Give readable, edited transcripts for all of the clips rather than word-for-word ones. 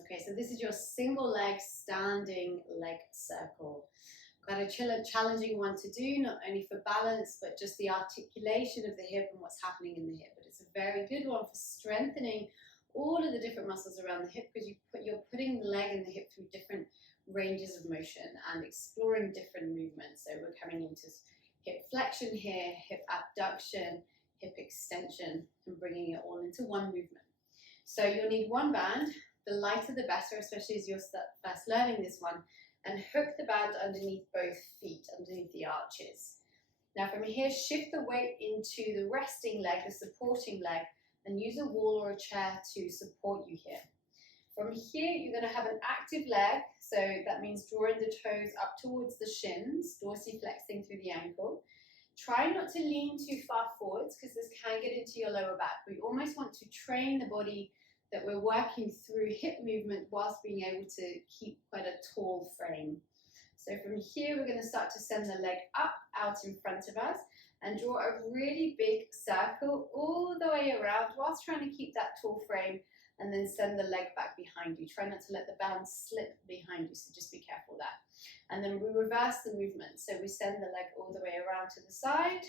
Okay, so this is your single leg standing leg circle. Quite a challenging one to do, not only for balance, but just the articulation of the hip and what's happening in the hip. But it's a very good one for strengthening all of the different muscles around the hip, because you're putting the leg and the hip through different ranges of motion and exploring different movements. So we're coming into hip flexion here, hip abduction, hip extension, and bringing it all into one movement. So you'll need one band. The lighter the better, especially as you're first learning this one, and hook the band underneath both feet, underneath the arches. Now from here, shift the weight into the resting leg, the supporting leg, and use a wall or a chair to support you here. From here, you're going to have an active leg, so that means drawing the toes up towards the shins, dorsiflexing through the ankle. Try not to lean too far forwards, because this can get into your lower back. We almost want to train the body that we're working through hip movement whilst being able to keep quite a tall frame. So from here, we're going to start to send the leg up, out in front of us, and draw a really big circle all the way around whilst trying to keep that tall frame, and then send the leg back behind you. Try not to let the band slip behind you, so just be careful there. And then we reverse the movement. So we send the leg all the way around to the side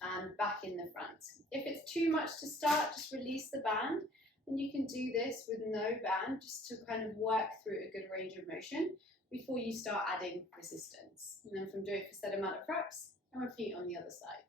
and back in the front. If it's too much to start, just release the band. And you can do this with no band, just to kind of work through a good range of motion before you start adding resistance. And then from doing it for a set amount of reps, and repeat on the other side.